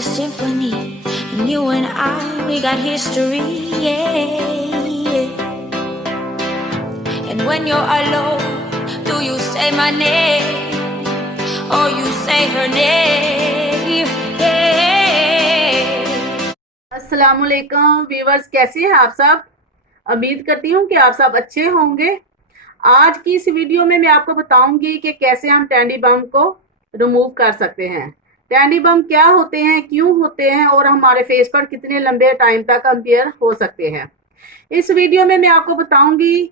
a symphony, and you and I, we got history, yeah. And when you're alone, do you say my name, or you say her name, yeah. अस्सलामुअलैकुम viewers, कैसे हैं आप सब। उम्मीद करती हूँ कि आप सब अच्छे होंगे। आज की इस वीडियो में मैं आपको बताऊंगी कि कैसे हम टैंडी बम को रिमूव कर सकते हैं। टैंडी बम क्या होते हैं, क्यों होते हैं और हमारे फेस पर कितने लंबे टाइम तक अपीयर हो सकते हैं। इस वीडियो में मैं आपको बताऊंगी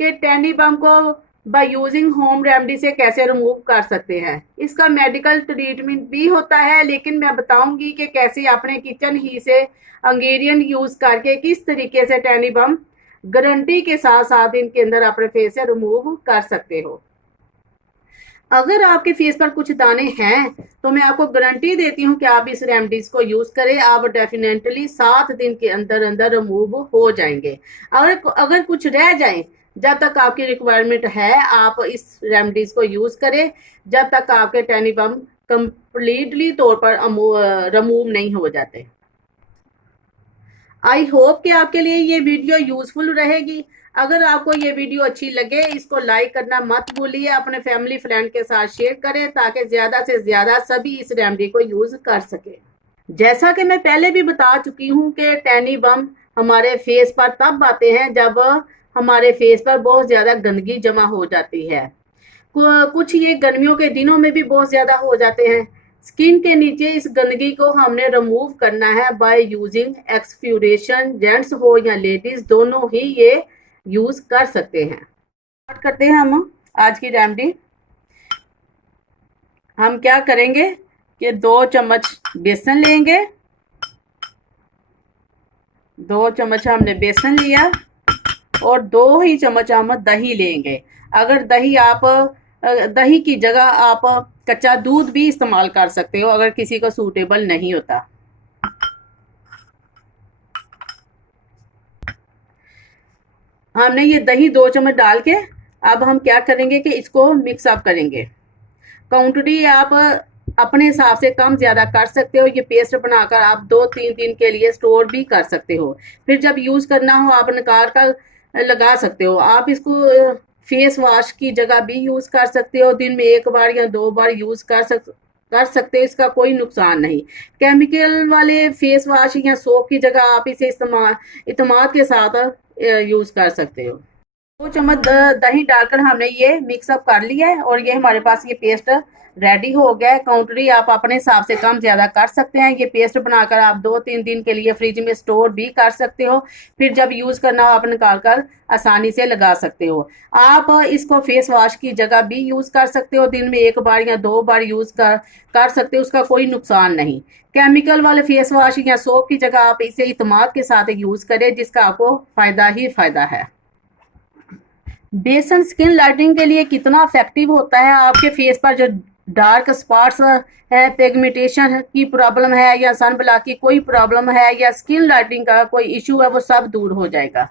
कि टैंडी बम को बाय यूजिंग होम रेमेडी से कैसे रिमूव कर सकते हैं। इसका मेडिकल ट्रीटमेंट भी होता है, लेकिन मैं बताऊंगी कि कैसे अपने किचन ही से इंग्रेडिएंट यूज करके किस तरीके से टैंडी बम गारंटी के साथ 7 दिन के अंदर अपने फेस से रिमूव कर सकते हो। अगर आपके फेस पर कुछ दाने हैं तो मैं आपको गारंटी देती हूँ कि आप इस रेमेडीज को यूज करें, आप डेफिनेटली 7 दिन के अंदर अंदर रिमूव हो जाएंगे। अगर कुछ रह जाए, जब तक आपकी रिक्वायरमेंट है आप इस रेमेडीज को यूज करें, जब तक आपके टैनी बम कंप्लीटली तौर पर रिमूव नहीं हो जाते। आई होप कि आपके लिए ये वीडियो यूजफुल रहेगी। अगर आपको ये वीडियो अच्छी लगे, इसको लाइक करना मत भूलिए, अपने फैमिली फ्रेंड के साथ शेयर करें ताकि ज्यादा से ज्यादा सभी इस रेमेडी को यूज कर सके। जैसा कि मैं पहले भी बता चुकी हूँ कि टैनी बम हमारे फेस पर तब आते हैं जब हमारे फेस पर बहुत ज्यादा गंदगी जमा हो जाती है। कुछ ये गर्मियों के दिनों में भी बहुत ज्यादा हो जाते हैं। स्किन के नीचे इस गंदगी को हमने रिमूव करना है बाय यूजिंग एक्सफ्यूरेशन। जेंट्स हो या लेडीज, दोनों ही ये यूज कर सकते हैं। स्टार्ट करते हैं हम आज की रेमेडी। हम क्या करेंगे कि 2 चम्मच बेसन लेंगे। 2 चम्मच हमने बेसन लिया और 2 ही चम्मच हम दही लेंगे। अगर दही की जगह आप कच्चा दूध भी इस्तेमाल कर सकते हो, अगर किसी को सूटेबल नहीं होता। हमने ये दही 2 चम्मच डाल के अब हम क्या करेंगे कि इसको मिक्स अप करेंगे। क्वांटिटी आप अपने हिसाब से कम ज्यादा कर सकते हो। ये पेस्ट बनाकर आप 2-3 दिन के लिए स्टोर भी कर सकते हो, फिर जब यूज करना हो आप निकाल कर लगा सकते हो। आप इसको फेस वॉश की जगह भी यूज कर सकते हो, दिन में 1 बार या 2 बार यूज कर सकते हो, इसका कोई नुकसान नहीं। केमिकल वाले फेस वॉश या सोप की जगह आप इसे इत्मीनान के साथ यूज कर सकते हो। 2 चम्मच दही डालकर हमने ये मिक्सअप कर लिया है और ये हमारे पास ये पेस्ट रेडी हो गया है। क्वांटिटी आप अपने हिसाब से कम ज्यादा कर सकते हैं। ये पेस्ट बनाकर आप 2-3 दिन के लिए फ्रिज में स्टोर भी कर सकते हो, फिर जब यूज करना हो आप निकाल कर आसानी से लगा सकते हो। आप इसको फेस वॉश की जगह भी यूज कर सकते हो, दिन में 1 बार या 2 बार यूज कर सकते हो, उसका कोई नुकसान नहीं। केमिकल वाले फेस वॉश या सोप की जगह आप इसे इत्मीनान के साथ यूज करें, जिसका आपको फायदा ही फायदा है। बेसन स्किन लाइटनिंग के लिए कितना इफेक्टिव होता है। आपके फेस पर जो डार्क स्पॉट्स है, पिगमेंटेशन की प्रॉब्लम है या सन ब्लॉक की कोई प्रॉब्लम है या स्किन लाइटनिंग का कोई इशू है, वो सब दूर हो जाएगा।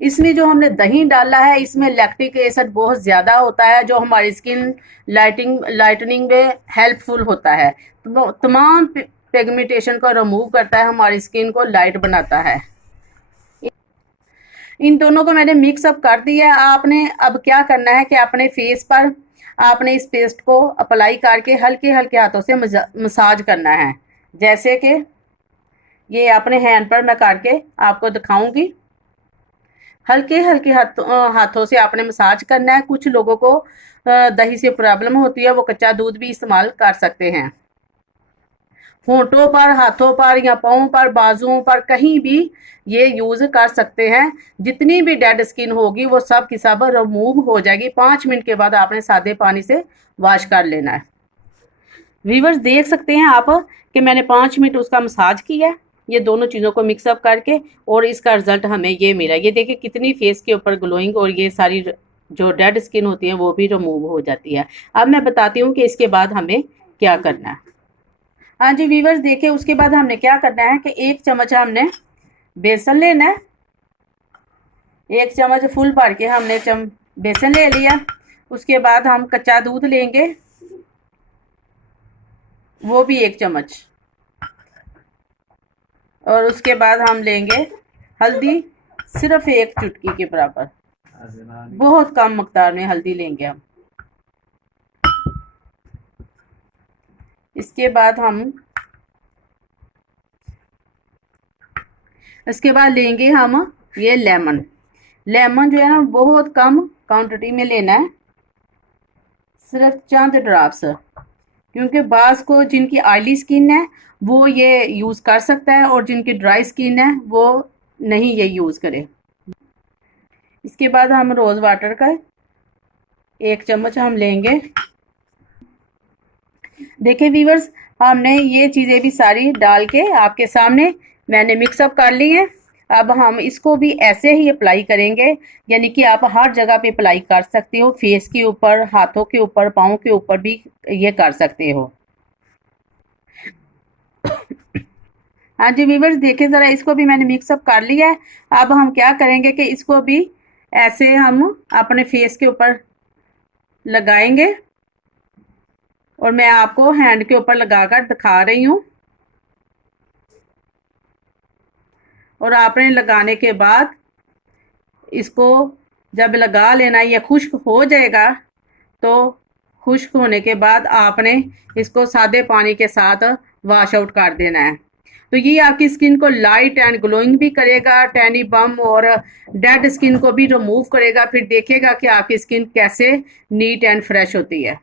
इसमें जो हमने दही डाला है, इसमें लैक्टिक एसिड बहुत ज्यादा होता है जो हमारी स्किन लाइटनिंग में हेल्पफुल होता है। तो तमाम पिगमेंटेशन को रिमूव करता है, हमारी स्किन को लाइट बनाता है। इन दोनों को मैंने मिक्स अप कर दिया। आपने अब क्या करना है कि अपने फेस पर आपने इस पेस्ट को अप्लाई करके हल्के हल्के हाथों से मसाज करना है। जैसे कि ये अपने हैंड पर मैं करके आपको दिखाऊंगी। हल्के हल्के हाथों से आपने मसाज करना है। कुछ लोगों को दही से प्रॉब्लम होती है, वो कच्चा दूध भी इस्तेमाल कर सकते हैं। होंठों पर, हाथों पर या पाँव पर, बाजुओं पर, कहीं भी ये यूज कर सकते हैं। जितनी भी डेड स्किन होगी वो सब की सब रिमूव हो जाएगी। 5 मिनट के बाद आपने सादे पानी से वॉश कर लेना है। व्यूअर्स देख सकते हैं आप कि मैंने 5 मिनट उसका मसाज किया है, ये दोनों चीज़ों को मिक्सअप करके, और इसका रिजल्ट हमें ये मिला। ये देखिए कितनी फेस के ऊपर ग्लोइंग और ये सारी जो डेड स्किन होती है वो भी रिमूव हो जाती है। अब मैं बताती हूँ कि इसके बाद हमें क्या करना है। हाँ जी व्यूअर्स देखिए, उसके बाद हमने क्या करना है कि 1 चम्मच हमने बेसन लेना है। 1 चम्मच फुल भर के हमने बेसन ले लिया। उसके बाद हम कच्चा दूध लेंगे। वो भी 1 चम्मच। और उसके बाद हम लेंगे हल्दी, सिर्फ 1 चुटकी के बराबर, बहुत कम मकदार में हल्दी लेंगे हम। इसके बाद लेंगे हम ये लेमन। लेमन जो है ना बहुत कम क्वांटिटी में लेना है, सिर्फ चंद ड्रॉप्स, क्योंकि बाज़ को जिनकी ऑयली स्किन है वो ये यूज़ कर सकता है और जिनकी ड्राई स्किन है वो नहीं ये यूज़ करे। इसके बाद हम रोज़ वाटर का 1 चम्मच हम लेंगे। देखिए व्यूअर्स, हमने ये चीज़ें भी सारी डाल के आपके सामने मैंने मिक्सअप कर ली है। अब हम इसको भी ऐसे ही अप्लाई करेंगे, यानी कि आप हर जगह पे अप्लाई कर सकते हो, फेस के ऊपर, हाथों के ऊपर, पाँव के ऊपर भी ये कर सकते हो। हाँ जी व्यूअर्स, देखिए ज़रा, इसको भी मैंने मिक्सअप कर लिया है। अब हम क्या करेंगे कि इसको भी ऐसे हम अपने फेस के ऊपर लगाएंगे और मैं आपको हैंड के ऊपर लगाकर दिखा रही हूँ। और आपने लगाने के बाद इसको जब लगा लेना, ये खुश्क हो जाएगा, तो खुश्क होने के बाद आपने इसको सादे पानी के साथ वॉश आउट कर देना है। तो ये आपकी स्किन को लाइट एंड ग्लोइंग भी करेगा, टैनी बम और डेड स्किन को भी रिमूव करेगा। फिर देखेगा कि आपकी स्किन कैसे नीट एंड फ्रेश होती है।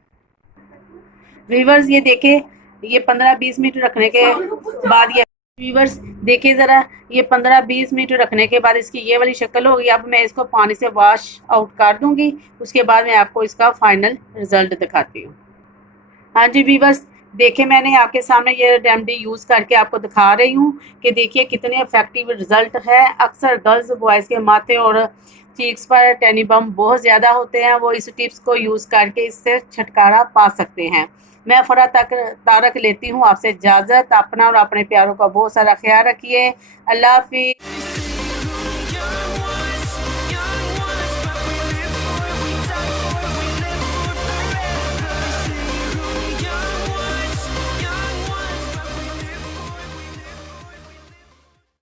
व्यूअर्स ये देखे, ये 15-20 मिनट रखने के बाद ये व्यूअर्स देखिए ज़रा, ये 15-20 मिनट रखने के बाद इसकी ये वाली शक्ल होगी। अब मैं इसको पानी से वॉश आउट कर दूंगी, उसके बाद मैं आपको इसका फाइनल रिजल्ट दिखाती हूँ। हाँ जी व्यूअर्स, देखिए मैंने आपके सामने ये रेमेडी यूज़ करके आपको दिखा रही हूँ कि देखिए कितने इफेक्टिव रिजल्ट है। अक्सर गर्ल्स बॉयज़ के माथे और चीक्स पर टैनी बम बहुत ज़्यादा होते हैं, वो इस टिप्स को यूज़ करके इससे छुटकारा पा सकते हैं। मैं फरा तारक लेती हूँ आपसे इजाज़त। अपना और अपने प्यारों का बहुत सारा ख्याल रखिए। अल्लाह हाफिज़।